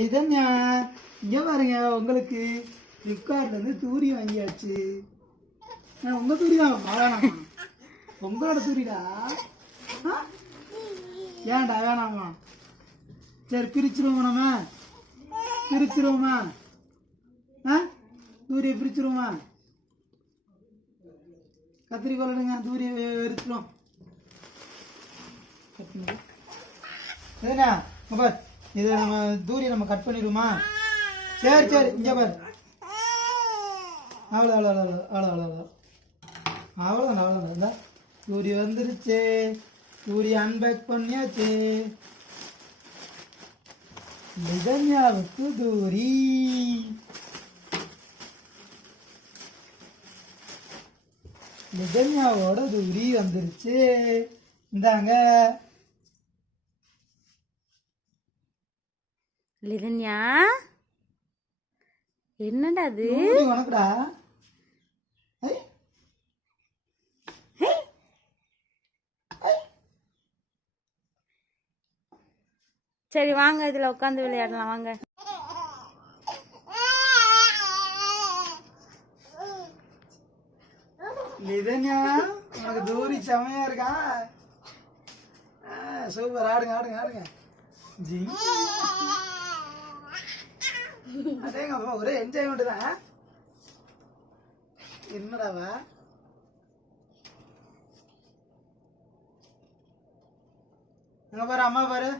இதன்யா இங்க பாருங்க, உங்களுக்கு ஃப்ளிப்கார்ட்ல இருந்து தூரி வாங்கியாச்சு. உங்க தூரி தான் வேணாமா? உங்களோட தூரிடா. ஏன்டா வேணாமா? சரி பிரிச்சிருவோமா? நம்ம பிரிச்சிருவோமா? தூரியை பிரிச்சிருவோமா? கத்திரிக்கோள் எடுங்க, தூரியை எரிச்சிரும். இதுண்ணா பார், இதை நம்ம தூரியை நம்ம கட் பண்ணிடுவோமா? சரி சரி, இங்கே பார். அவ்வளோதான் இல்லை, தூரி வந்துருச்சு. தூரி அன்பேக் பண்ணியாச்சு. லிதன்யாவுக்கு தூரி. லிதன்யாவோட தூரி வந்துருச்சு. இந்தாங்க லிதன்யா. என்னடா அது? உனக்குடா. சரி வாங்க, இதுல உட்காந்து விளையாடலாம் வாங்க. லிதன்யா உனக்கு தூரி செமையா இருக்கா? சூப்பர், ஆடுங்க ஆடுங்க ஆடுங்க. ஜி அதேங்க அப்பா, ஒரே என்ஜாய்மெண்ட் தான். என்னடாவா அங்க பாரு, அம்மா பாரு.